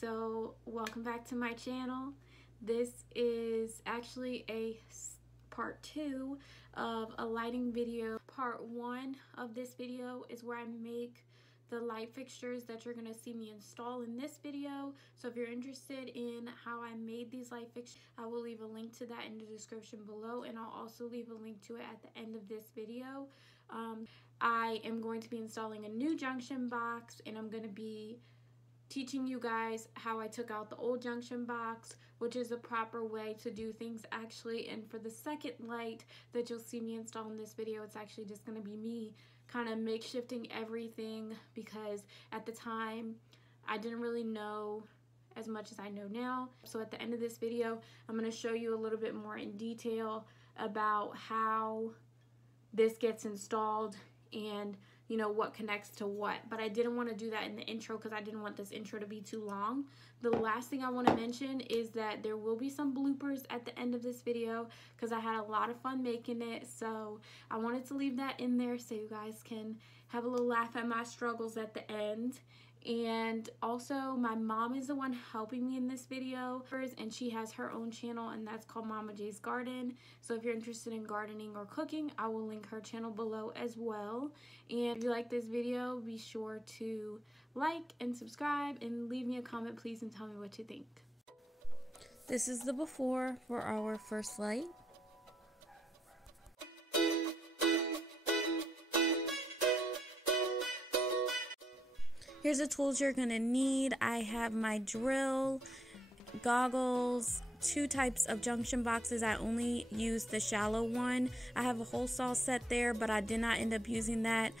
So welcome back to my channel. This is actually a part 2 of a lighting video. Part 1 of this video is where I make the light fixtures that you're going to see me install in this video. So if you're interested in how I made these light fixtures, I will leave a link to that in the description below, and I'll also leave a link to it at the end of this video. I am going to be installing a new junction box, and I'm going to be teaching you guys how I took out the old junction box, which is a proper way to do things actually. And for the second light that you'll see me install in this video, it's actually just going to be me kind of makeshifting everything, because at the time I didn't really know as much as I know now. So at the end of this video, I'm going to show you a little bit more in detail about how this gets installed and you know what connects to what. But I didn't want to do that in the intro because I didn't want this intro to be too long. The last thing I want to mention is that there will be some bloopers at the end of this video because I had a lot of fun making it, so I wanted to leave that in there so you guys can have a little laugh at my struggles at the end. And also, my mom is the one helping me in this video, and she has her own channel, and that's called Mama J's Garden. So if you're interested in gardening or cooking, I will link her channel below as well. And if you like this video, be sure to like and subscribe and leave me a comment, please, and tell me what you think. This is the before for our first light. Here's the tools you're gonna need. I have my drill, goggles, 2 types of junction boxes. I only used the shallow one. I have a hole saw set there, but I did not end up using that.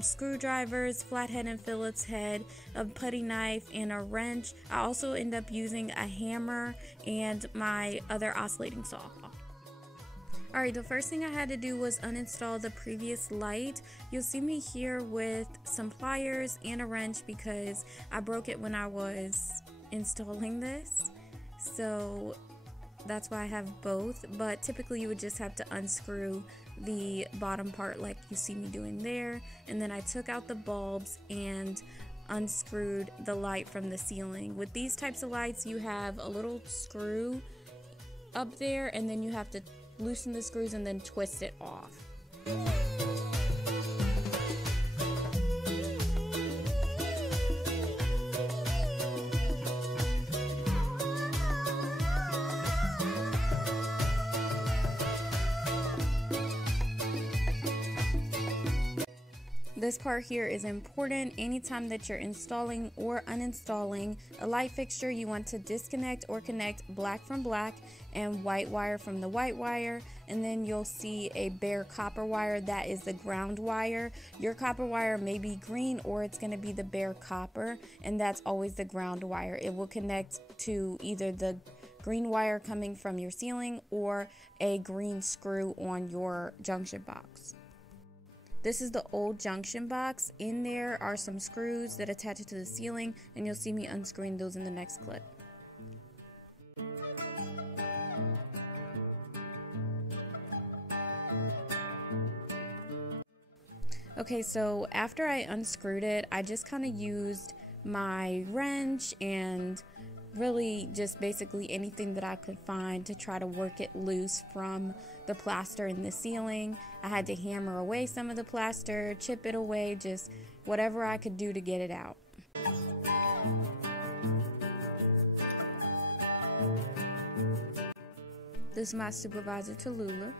Screwdrivers, flathead and Phillips head, a putty knife, and a wrench. I also end up using a hammer and my other oscillating saw. Alright, the first thing I had to do was uninstall the previous light. You'll see me here with some pliers and a wrench because I broke it when I was installing this. So that's why I have both, but typically you would just have to unscrew the bottom part like you see me doing there. And then I took out the bulbs and unscrewed the light from the ceiling. With these types of lights, you have a little screw up there, and then you have to loosen the screws and then twist it off. This part here is important. Anytime that you're installing or uninstalling a light fixture, you want to disconnect or connect black from black and white wire from the white wire, and then you'll see a bare copper wire. That is the ground wire. Your copper wire may be green, or it's going to be the bare copper, and that's always the ground wire. It will connect to either the green wire coming from your ceiling or a green screw on your junction box. This is the old junction box. In there are some screws that attach it to the ceiling, and you'll see me unscrewing those in the next clip. Okay, so after I unscrewed it, I just kind of used my wrench and really just basically anything that I could find to try to work it loose from the plaster in the ceiling. I had to hammer away some of the plaster, chip it away, just whatever I could do to get it out. This is my supervisor, Dyalla.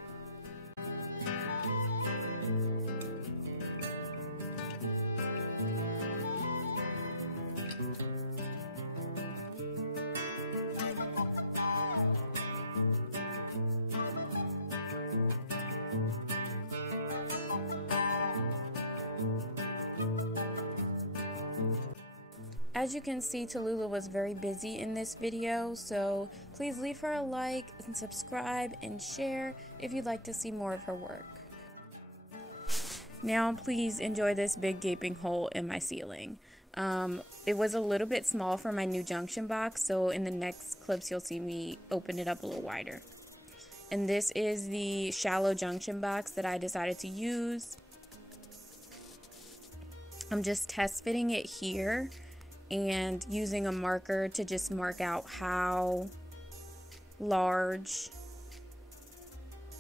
As you can see, Dyalla was very busy in this video, so please leave her a like and subscribe and share if you'd like to see more of her work. Now please enjoy this big gaping hole in my ceiling. It was a little bit small for my new junction box, so in the next clips you'll see me open it up a little wider. And this is the shallow junction box that I decided to use. I'm just test fitting it here, and using a marker to just mark out how large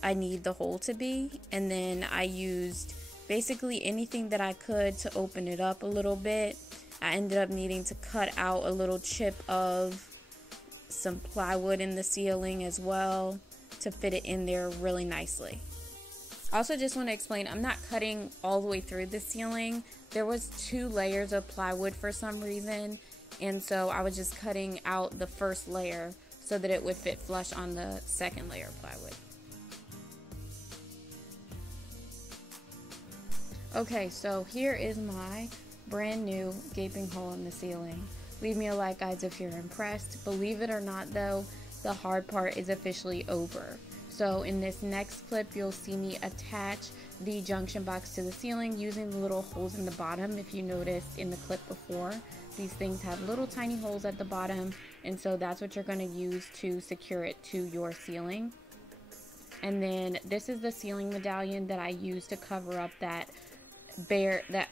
I need the hole to be. And then I used basically anything that I could to open it up a little bit. I ended up needing to cut out a little chip of some plywood in the ceiling as well to fit it in there really nicely. I also just want to explain, I'm not cutting all the way through the ceiling. There was 2 layers of plywood for some reason, and so I was just cutting out the first layer so that it would fit flush on the second layer of plywood. Okay, so here is my brand new gaping hole in the ceiling. Leave me a like, guys, if you're impressed. Believe it or not though, the hard part is officially over. So in this next clip, you'll see me attach the junction box to the ceiling using the little holes in the bottom. If you noticed in the clip before, these things have little tiny holes at the bottom, and so that's what you're going to use to secure it to your ceiling. And then this is the ceiling medallion that I use to cover up that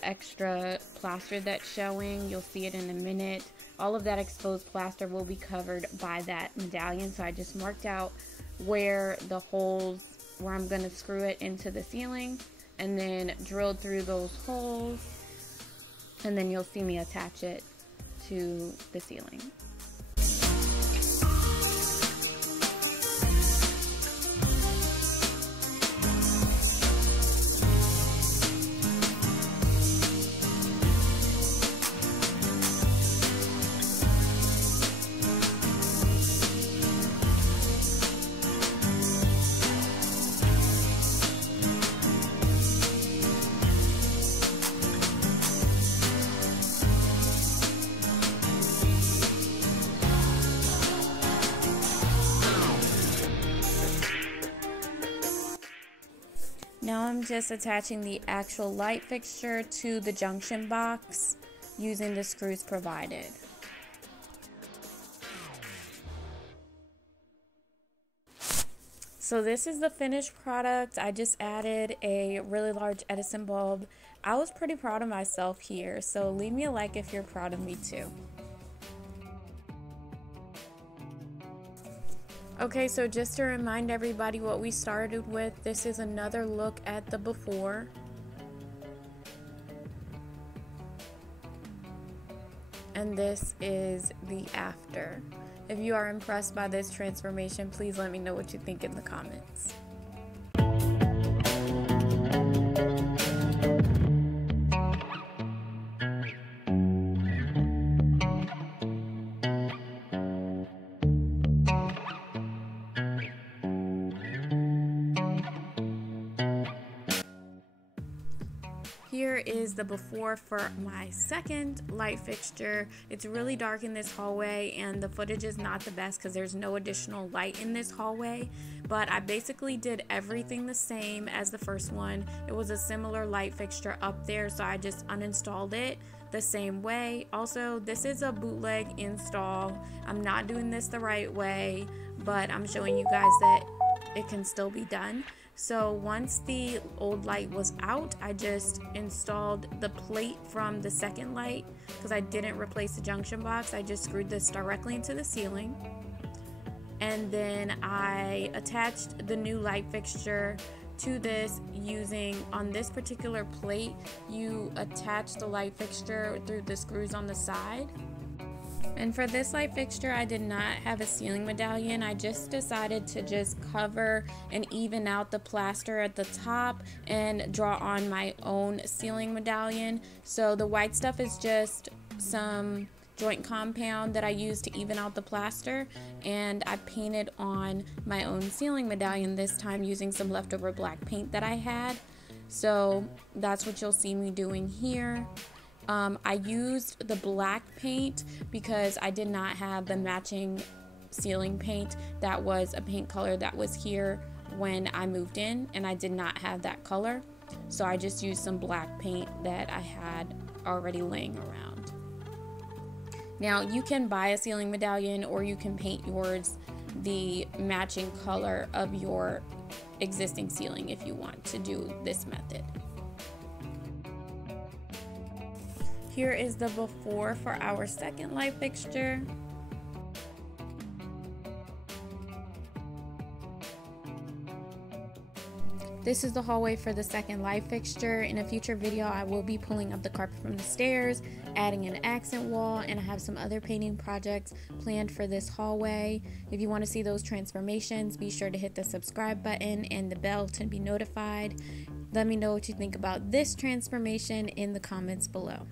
extra plaster that's showing. You'll see it in a minute. All of that exposed plaster will be covered by that medallion, so I just marked out where the holes, where I'm going to screw it into the ceiling, and then drilled through those holes, and then you'll see me attach it to the ceiling. Now I'm just attaching the actual light fixture to the junction box using the screws provided. So this is the finished product. I just added a really large Edison bulb. I was pretty proud of myself here, so leave me a like if you're proud of me too. Okay, so just to remind everybody what we started with, this is another look at the before. And this is the after. If you are impressed by this transformation, please let me know what you think in the comments. Here is the before for my second light fixture. It's really dark in this hallway and the footage is not the best because there's no additional light in this hallway, but I basically did everything the same as the first one. It was a similar light fixture up there, so I just uninstalled it the same way. Also, this is a bootleg install. I'm not doing this the right way, but I'm showing you guys that it can still be done. So once the old light was out, I just installed the plate from the second light because I didn't replace the junction box. I just screwed this directly into the ceiling. And then I attached the new light fixture to this using, on this particular plate, you attach the light fixture through the screws on the side. And for this light fixture, I did not have a ceiling medallion. I just decided to just cover and even out the plaster at the top and draw on my own ceiling medallion. So the white stuff is just some joint compound that I used to even out the plaster, and I painted on my own ceiling medallion this time using some leftover black paint that I had. So that's what you'll see me doing here. I used the black paint because I did not have the matching ceiling paint. That was a paint color that was here when I moved in, and I did not have that color. So I just used some black paint that I had already laying around. Now you can buy a ceiling medallion or you can paint yours the matching color of your existing ceiling if you want to do this method. here is the before for our second light fixture. This is the hallway for the second light fixture. In a future video, I will be pulling up the carpet from the stairs, adding an accent wall, and I have some other painting projects planned for this hallway. If you want to see those transformations, be sure to hit the subscribe button and the bell to be notified. Let me know what you think about this transformation in the comments below.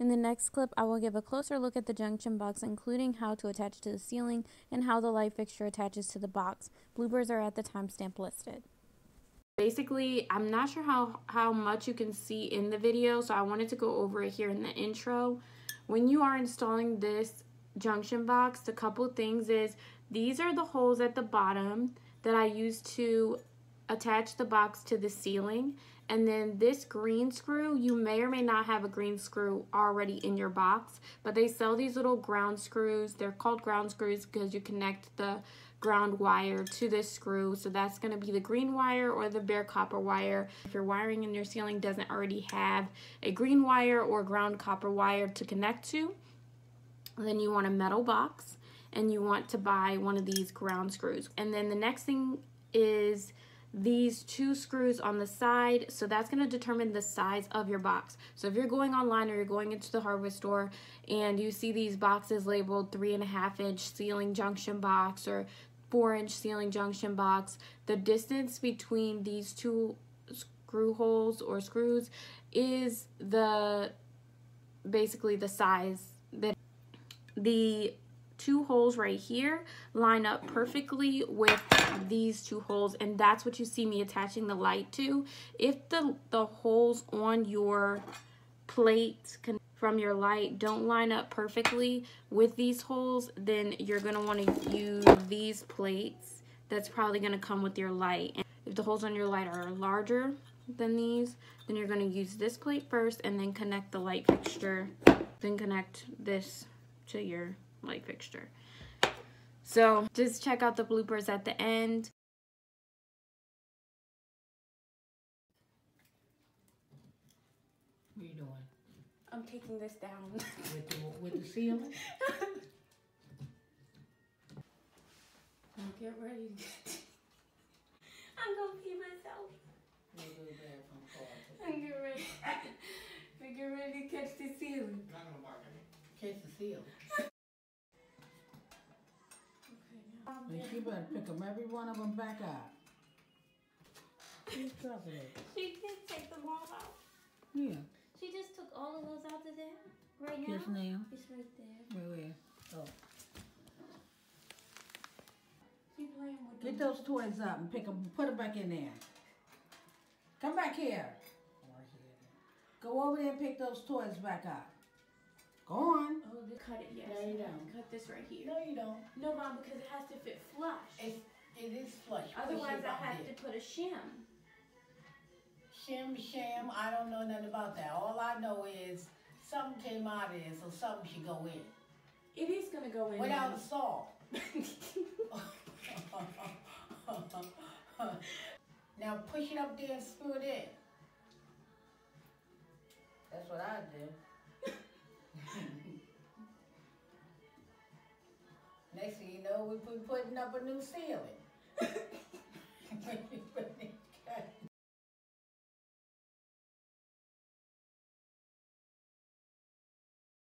In the next clip, I will give a closer look at the junction box, including how to attach it to the ceiling and how the light fixture attaches to the box. Bloopers are at the timestamp listed. Basically, I'm not sure how much you can see in the video, so I wanted to go over it here in the intro. When you are installing this junction box, the couple things is these are the holes at the bottom that I use to attach the box to the ceiling. And then this green screw, you may or may not have a green screw already in your box, but they sell these little ground screws. They're called ground screws because you connect the ground wire to this screw. So that's going to be the green wire or the bare copper wire. If your wiring in your ceiling doesn't already have a green wire or ground copper wire to connect to, then you want a metal box and you want to buy one of these ground screws. And then the next thing is these two screws on the side, so that's going to determine the size of your box. So if you're going online or you're going into the hardware store and you see these boxes labeled 3.5-inch ceiling junction box or 4-inch ceiling junction box, the distance between these two screw holes or screws is basically the size. That the two holes right here line up perfectly with these two holes, and that's what you see me attaching the light to. If the holes on your plate from your light don't line up perfectly with these holes, then you're going to want to use these plates. That's probably going to come with your light. And if the holes on your light are larger than these, then you're going to use this plate first and then connect the light fixture, then connect this to your light fixture. So just check out the bloopers at the end. What are you doing? I'm taking this down. With the ceiling? Get ready. I'm gonna pee myself. I'm getting ready. I'm getting ready to catch the ceiling. Catch the ceiling. And she better pick them, every one of them back out. Who's dropping it? She did take them all out. Yeah. She just took all of those out of there right now. Yes, now. It's right there. Where? Oh. She playing with Get those toys up and pick them, put them back in there. Come back here. Go over there and pick those toys back up. Go on. Oh, cut it, yes. No, you don't. Cut this right here. No, you don't. No, Mom, because it has to fit flush. It is flush. Otherwise, I have to put a shim. Shim, I don't know nothing about that. All I know is something came out of there, so something should go in. It is going to go in. Without the salt. Now push it up there and screw it in. That's what I do. Next thing you know, we're putting up a new ceiling.